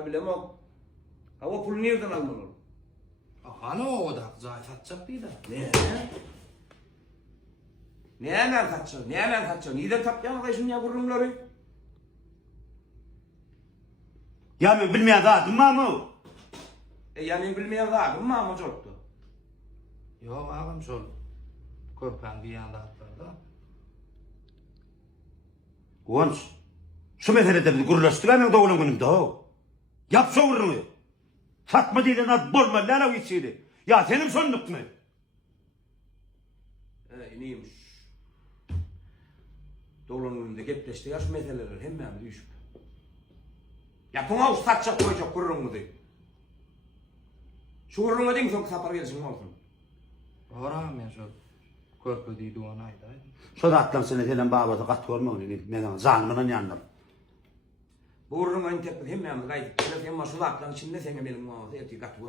Ya bilemem. Ha o pulu nereden almalı? Hani o da zayıf değil de. Ne? Neyle kaçacaksın? Neyle kaçacaksın? Neden tapacağım da şimdi ya kurumları? Ya men bilmeýän zatym mı? Ya men bilmeýän zatym mı çoktu? Yok ağam şol. Körpen bir yanda atlarda. Onç. Şu meselede biz gurlaştık anan doğulan günümde o. Yap soğurunu. Fatma diýen ad bolma lana geçiydi. Ya senim sonluk mu? İniymiş. Doğulan önünde gepleşti ya şu meseleler hemmem düşüp. Ya buna ustaçak koyacak kurumu deyip. Şu kurumu deyin son sapar gelsin olsun. Oram men şol. Körpü diýdi onu aýda. Şoda atlan sene selen babada gat görme onu men zanmydan ýanlar. Bu kurumu tek hemmem gayet. Hem maşulatların içinde seni benim muhafaza ettiği kat